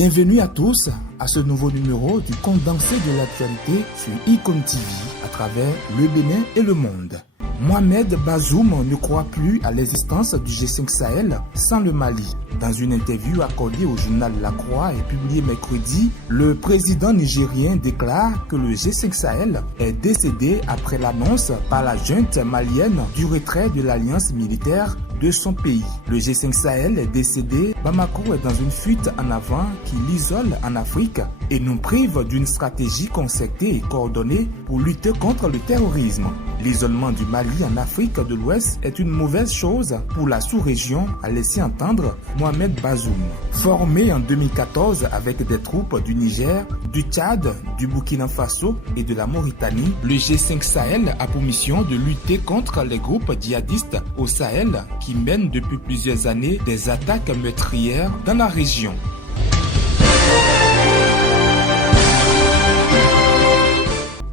Bienvenue à tous à ce nouveau numéro du condensé de l'actualité sur Icon TV à travers le Bénin et le monde. Mohamed Bazoum ne croit plus à l'existence du G5 Sahel sans le Mali. Dans une interview accordée au journal La Croix et publiée mercredi, le président nigérien déclare que le G5 Sahel est décédé après l'annonce par la junte malienne du retrait de l'alliance militaire de son pays. Le G5 Sahel est décédé. Bamako est dans une fuite en avant qui l'isole en Afrique et nous prive d'une stratégie concertée et coordonnée pour lutter contre le terrorisme. L'isolement du Mali en Afrique de l'Ouest est une mauvaise chose pour la sous-région, a laissé entendre Mohamed Bazoum. Formé en 2014 avec des troupes du Niger, du Tchad, du Burkina Faso et de la Mauritanie, le G5 Sahel a pour mission de lutter contre les groupes djihadistes au Sahel qui mènent depuis plusieurs années des attaques meurtrières dans la région.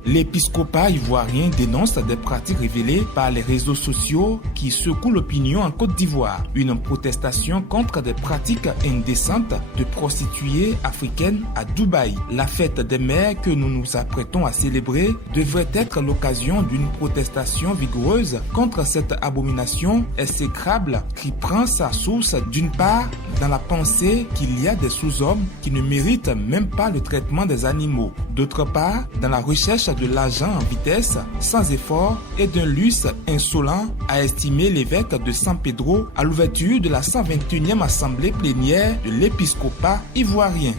L'épiscopat ivoirien dénonce des pratiques révélées par les réseaux sociaux qui secouent l'opinion en Côte d'Ivoire. Une protestation contre des pratiques indécentes de prostituées africaines à Dubaï. La fête des mères que nous nous apprêtons à célébrer devrait être l'occasion d'une protestation vigoureuse contre cette abomination exécrable qui prend sa source d'une part dans la pensée qu'il y a des sous-hommes qui ne méritent même pas le traitement des animaux. D'autre part, dans la recherche de l'argent en vitesse, sans effort et d'un luxe insolent, a estimé l'évêque de San Pedro à l'ouverture de la 121e assemblée plénière de l'épiscopat ivoirien.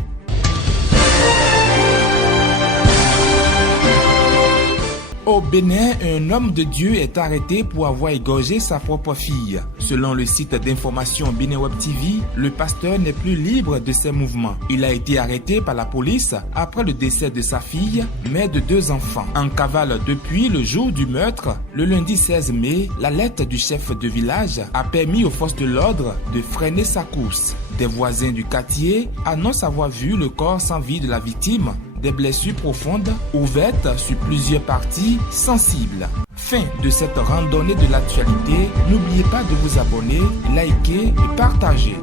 Au Bénin, un homme de Dieu est arrêté pour avoir égorgé sa propre fille. Selon le site d'information Bénin Web TV, le pasteur n'est plus libre de ses mouvements. Il a été arrêté par la police après le décès de sa fille, mère de 2 enfants. En cavale depuis le jour du meurtre, le lundi 16 mai, l'alerte du chef de village a permis aux forces de l'ordre de freiner sa course. Des voisins du quartier annoncent avoir vu le corps sans vie de la victime, des blessures profondes ouvertes sur plusieurs parties sensibles. Fin de cette randonnée de l'actualité. N'oubliez pas de vous abonner, liker et partager.